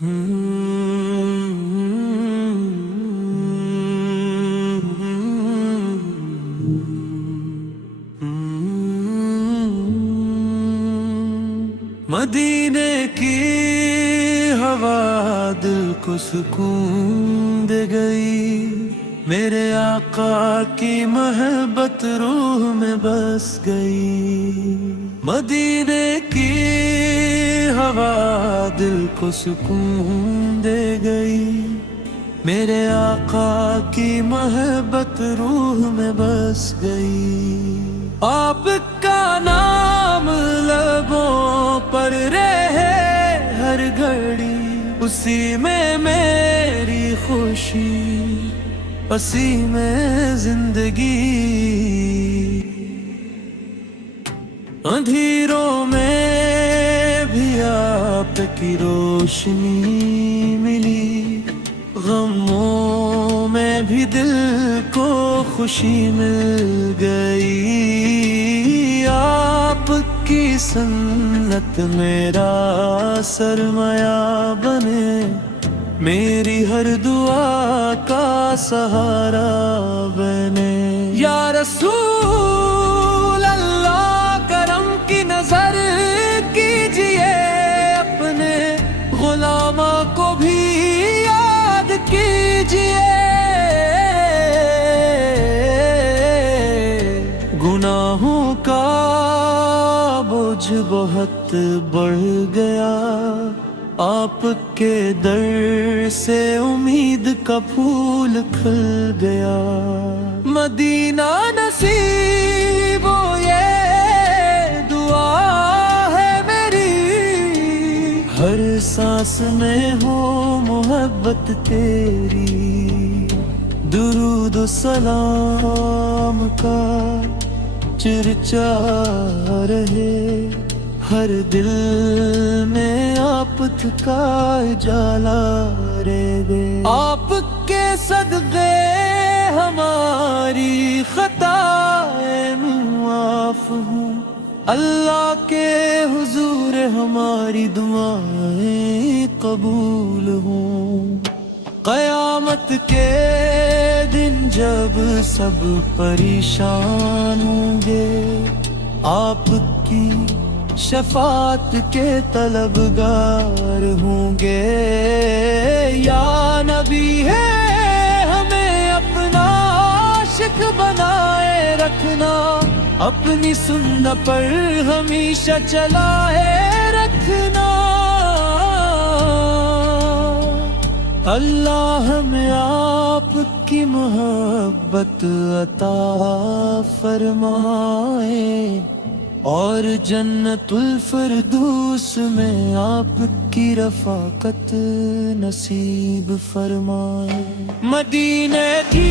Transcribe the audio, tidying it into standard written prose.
مدینے کی ہوا دل کو سکون دے گئی، میرے آقا کی محبت روح میں بس گئی۔ مدینے کی ہوا دل کو سکون دے گئی، میرے آقا کی محبت روح میں بس گئی۔ آپ کا نام لبوں پر رہے ہر گھڑی، اسی میں میری خوشی، اسی میں زندگی۔ اندھیروں میں بھی آپ کی روشنی ملی، غموں میں بھی دل کو خوشی مل گئی۔ آپ کی سنت میرا سرمایہ بنے، میری ہر دعا کا سہارا بنے۔ یا رسول اللہ کرم کی نظر کیجئے، اپنے غلاموں کو بھی یاد کیجئے۔ گناہوں کا بوجھ بہت بڑھ گیا، آپ کے در سے امید کا پھول کھل گیا۔ مدینہ نصیب ہو یہ دعا ہے میری، ہر سانس میں ہو محبت تیری، درود و سلام کا چرچا رہے ہر دل میں، آپ کا اجالا رے دے۔ آپ کے صدقے ہماری خطائیں معاف ہوں، اللہ کے حضور ہماری دعائیں قبول ہوں۔ قیامت کے دن جب سب پریشان ہوں گے، آپ کی شفاعت کے طلبگار ہوں گے۔ یا نبی ہے ہمیں اپنا عاشق بنائے رکھنا، اپنی سنت پر ہمیشہ چلائے رکھنا۔ اللہ ہمیں آپ کی محبت عطا فرمائے، اور جنت الفردوس میں آپ کی رفاقت نصیب فرمائے۔ مدینے کی